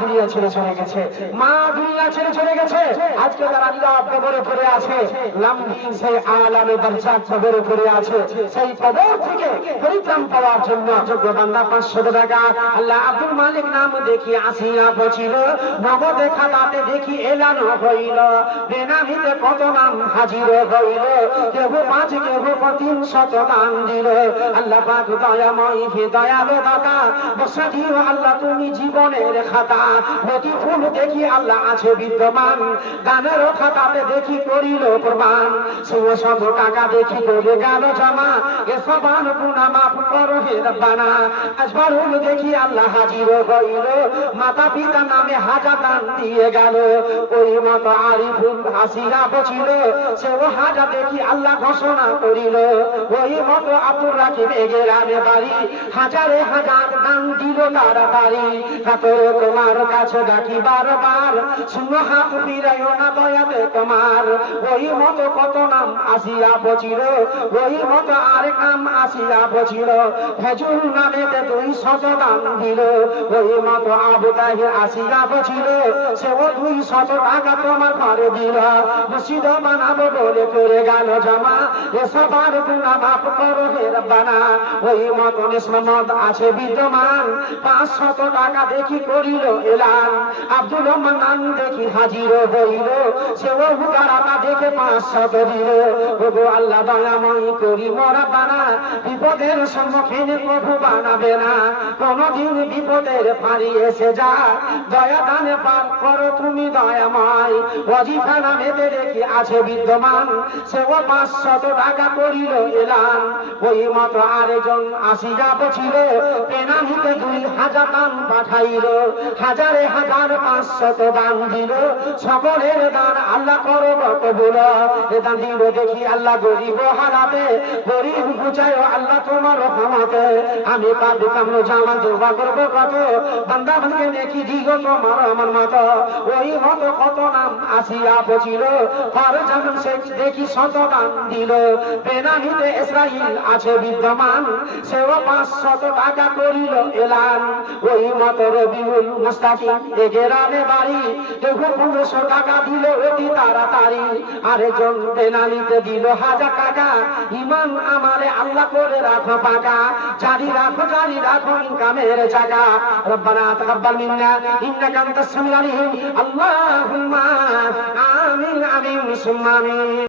দুনিয়া ছেড়ে চলে গেছে, মা দুনিয়া ছেড়ে চলে গেছে। আজকে তারা নীরব কবরে পড়ে আছে, লম্বি সে আলামে বারজাখ কবরে পড়ে আছে। সেই কবর থেকে পরিত্রাণ পাওয়ার জন্য যোগ্য বান্দা 500 টাকা আল্লাহ আব্দুল মালিক নাম দেখি আসিয়া পৌঁছিল, নগদে খাতাতে দেখি এলান হইল, বেনামিতে কত নাম হাজির হইল, কেহ 5 কেহ 300 দান দিল। আল্লাহ পাক দয়াময় হে দয়ালু দাতা, বসা দিও আল্লাহ তুমি জীবনের খাতা। নদী ফুল দেখি আল্লাহ আছে বিদ্যমান, গানের খাতাতে দেখি করিল প্রমাণ। 100 টাকা দেখি করে গেল জমা, এ সবার গুনাহ মাফ করো হে রব্বানা। আজবারুল দেখি আল্লাহ হাজির হইল, মাতা পিতা নামে হাজার দান দিয়ে গেল। ওই মত আরিফুল হাসিরা বছিল, সেও হাজার দেখি আল্লাহ ঘোষণা করিল। ওই মত আব্দুর রাকিব এগেরামে বাড়ি, হাজারে হাজার দান দিল তাড়াতাড়ি। কাতরে তোমার কাছে ডাকি বারবার, শুনো হাত ফিরাইও না দয়াতে তোমার। ওই মত কত নাম আসিয়া পচিল, ওই মত আরেক নাম আসিয়া পচিল, ফেজুল নামেতে 200 দান দিল। ওই মত আবু তাহির আসিয়া পচিল, সেও 200 টাকা তোমার ঘরে দিল। মসজিদ বানাবো বলে করে গেল জমা, এ সবার গুনাহ মাফ করো হে রব্বানা। ওই মত নিসমত আছে বিদ্যমান, 500 টাকা দেখি করিল এলান। আব্দুল মান্নান দেখি হাজির হইল, সেও হুদারাটা দেখে 500 দিল। ওগো আল্লাহ দয়াময় করি রব্বানা, বিপদের সম্মুখীন প্রভু বানাবে না। কোনদিন বিপদের পারি এসে যা, দয়া দানে পার করো তুমি দয়াময়। ওয়াজিফা নামেতে দেখি আছে বিদ্যমান, সেও 500 টাকা করিল এলান। ওই মত আরেকজন আসিয়া পছিল, পেনামিতে 2000 দান পাঠাইল, হাজারে হাজার 500 দান দিল। সকলের দান আল্লাহ করো কবুল। এ দান দিল দেখি আল্লাহ গরিব হারাতে, গরিব বুঝায় আল্লাহ তোমার রহমতে। আমি পাবি কামড় জামা দুর্বা করবো কত, বান্দা ভাগে দেখি দিগ তোমার আমার মতো। ওই মত কত নাম আসিয়া পছিল, ফরজান শেখ দেখি 100 দান দিল। বেনামিতে ইসরাইল আছে বিদ্যমান, সেও 500 টাকা করিল এলান। ওই মত রবিউল মুস্তাকিম এগেরামে বাড়ি, দেখো 1500 টাকা দিল অতি তাড়াতাড়ি। আরেকজন বেনামিতে দিল 1000 টাকা, ইমান আমারে আল্লাহ করে রাখো পাকা। জারি রাখো ইনকামের জায়গা। রব্বানা তাকাব্বাল মিন্না ইন্নাকা আনতাস সামিউল আলিম। আল্লাহুম্মা আমিন আমিন সুম্মা আমিন।